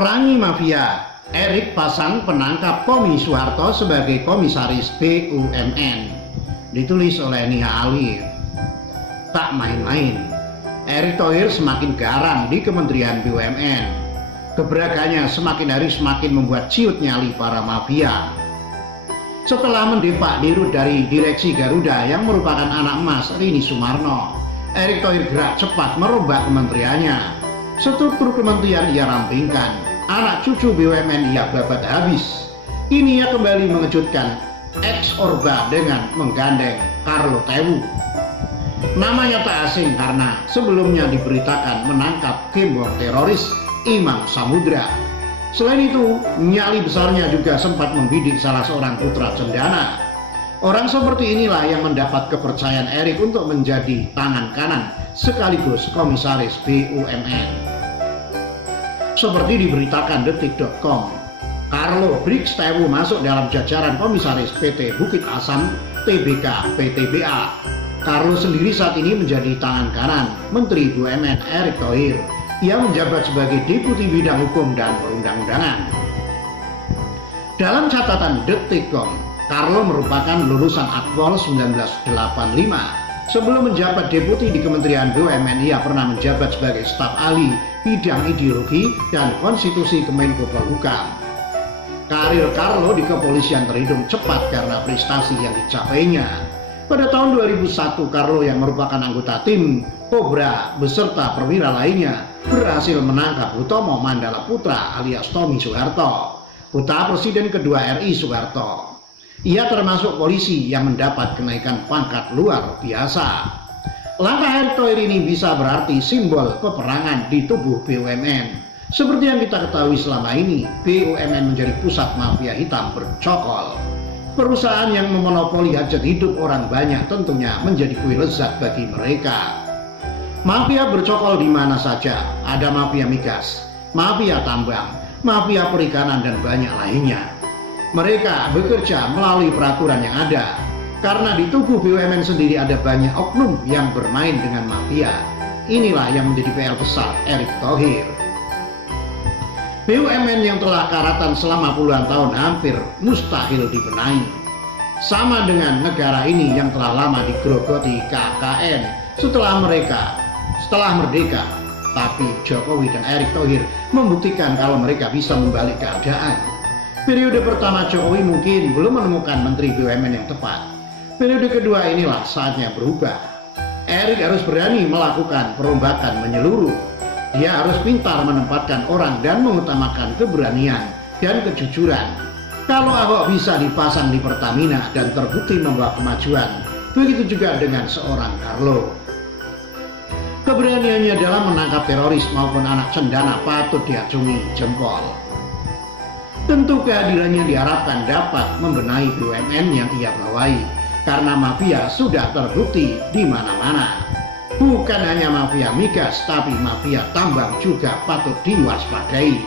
Perangi mafia, Erik pasang penangkap Tommy Soeharto sebagai komisaris BUMN. Ditulis oleh Nia Alif. Tak main-main, Erick Thohir semakin garang di Kementerian BUMN. Gebrakannya semakin hari semakin membuat ciut nyali para mafia. Setelah mendepak dirut dari direksi Garuda yang merupakan anak emas Rini Sumarno, Erick Thohir gerak cepat merombak kementeriannya. Struktur kementerian ia rampingkan, anak cucu BUMN ia babat habis. Ini ia kembali mengejutkan ex-Orba dengan menggandeng Carlo Tewu. Namanya tak asing karena sebelumnya diberitakan menangkap gembong teroris Imam Samudra. Selain itu, nyali besarnya juga sempat membidik salah seorang putra cendana. Orang seperti inilah yang mendapat kepercayaan Erick untuk menjadi tangan kanan sekaligus komisaris BUMN. Seperti diberitakan detik.com, Carlo Briggs Tewu masuk dalam jajaran komisaris PT Bukit Asam Tbk PTBA. Carlo sendiri saat ini menjadi tangan kanan Menteri BUMN Erick Thohir. Ia menjabat sebagai Deputi Bidang Hukum dan Perundang-undangan. Dalam catatan detik.com, Carlo merupakan lulusan Akpol 1985. Sebelum menjabat Deputi di Kementerian BUMN, ia pernah menjabat sebagai staf ahli bidang ideologi dan konstitusi Kemenko Polhukam. Karir Carlo di kepolisian terhitung cepat karena prestasi yang dicapainya. Pada tahun 2001, Carlo yang merupakan anggota tim Kobra beserta perwira lainnya berhasil menangkap Hutomo Mandala Putra alias Tommy Soeharto, putra Presiden kedua RI Soeharto. Ia termasuk polisi yang mendapat kenaikan pangkat luar biasa. Langkah Erick Thohir ini bisa berarti simbol peperangan di tubuh BUMN. Seperti yang kita ketahui selama ini, BUMN menjadi pusat mafia hitam bercokol. Perusahaan yang memonopoli hajat hidup orang banyak tentunya menjadi kue lezat bagi mereka. Mafia bercokol di mana saja, ada mafia migas, mafia tambang, mafia perikanan dan banyak lainnya. Mereka bekerja melalui peraturan yang ada. Karena di tubuh BUMN sendiri ada banyak oknum yang bermain dengan mafia. Inilah yang menjadi PR besar Erick Thohir. BUMN yang telah karatan selama puluhan tahun hampir mustahil dibenahi. Sama dengan negara ini yang telah lama digerogoti KKN setelah merdeka. Tapi Jokowi dan Erick Thohir membuktikan kalau mereka bisa membalik keadaan. Periode pertama Jokowi mungkin belum menemukan menteri BUMN yang tepat. Periode kedua inilah saatnya berubah. Erick harus berani melakukan perombakan menyeluruh. Dia harus pintar menempatkan orang dan mengutamakan keberanian dan kejujuran. Kalau Ahok bisa dipasang di Pertamina dan terbukti membawa kemajuan, begitu juga dengan seorang Carlo. Keberaniannya dalam menangkap teroris maupun anak cendana patut diacungi jempol. Tentu kehadirannya diharapkan dapat membenahi BUMN yang ia bawahi. Karena mafia sudah terbukti di mana-mana. Bukan hanya mafia migas, tapi mafia tambang juga patut diwaspadai.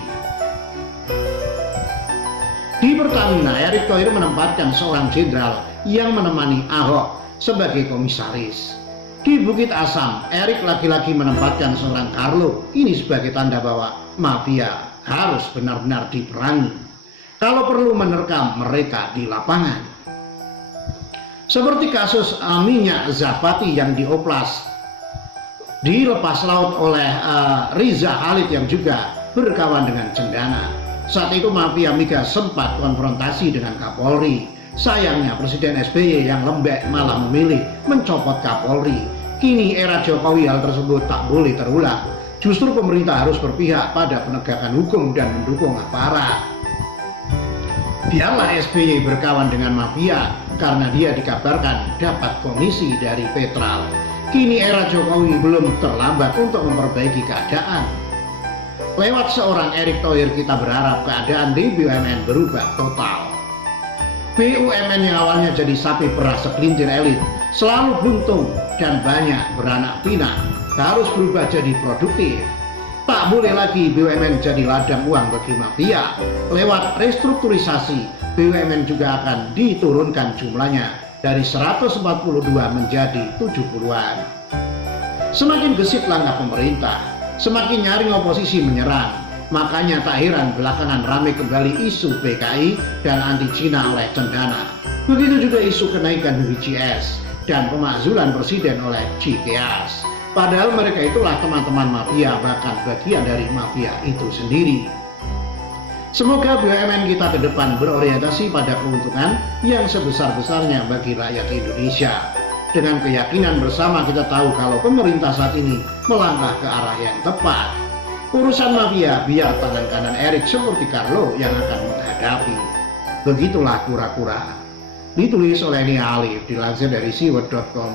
Di Pertamina, Erick Thohir menempatkan seorang jenderal yang menemani Ahok sebagai komisaris. Di Bukit Asam, Erick lagi-lagi menempatkan seorang Carlo. Ini sebagai tanda bahwa mafia harus benar-benar diperangi. Kalau perlu menerkam mereka di lapangan. Seperti kasus minyak Zapati yang dilepas laut oleh Riza Khalid yang juga berkawan dengan cendana. Saat itu mafia migas sempat konfrontasi dengan Kapolri. Sayangnya Presiden SBY yang lembek malah memilih mencopot Kapolri. Kini era Jokowi hal tersebut tak boleh terulang. Justru pemerintah harus berpihak pada penegakan hukum dan mendukung aparat. Biarlah SBY berkawan dengan mafia karena dia dikabarkan dapat komisi dari Petral. Kini era Jokowi belum terlambat untuk memperbaiki keadaan. Lewat seorang Erick Thohir kita berharap keadaan di BUMN berubah total. BUMN yang awalnya jadi sapi perah segelintir elit, selalu buntung dan banyak beranak pinak, harus berubah jadi produktif. Tak boleh lagi BUMN jadi ladang uang bagi mafia. Lewat restrukturisasi, BUMN juga akan diturunkan jumlahnya dari 142 menjadi 70-an. Semakin gesit langkah pemerintah, semakin nyaring oposisi menyerang. Makanya tak heran belakangan ramai kembali isu PKI dan anti Cina oleh Cendana. Begitu juga isu kenaikan BPJS dan pemakzulan presiden oleh Cikeas. Padahal mereka itulah teman-teman mafia, bahkan bagian dari mafia itu sendiri. Semoga BUMN kita ke depan berorientasi pada keuntungan yang sebesar-besarnya bagi rakyat Indonesia. Dengan keyakinan bersama kita tahu kalau pemerintah saat ini melangkah ke arah yang tepat. Urusan mafia biar tangan kanan Erik seperti Carlo yang akan menghadapi. Begitulah kura-kura. Ditulis oleh Nia Alif, dilansir dari siwet.com.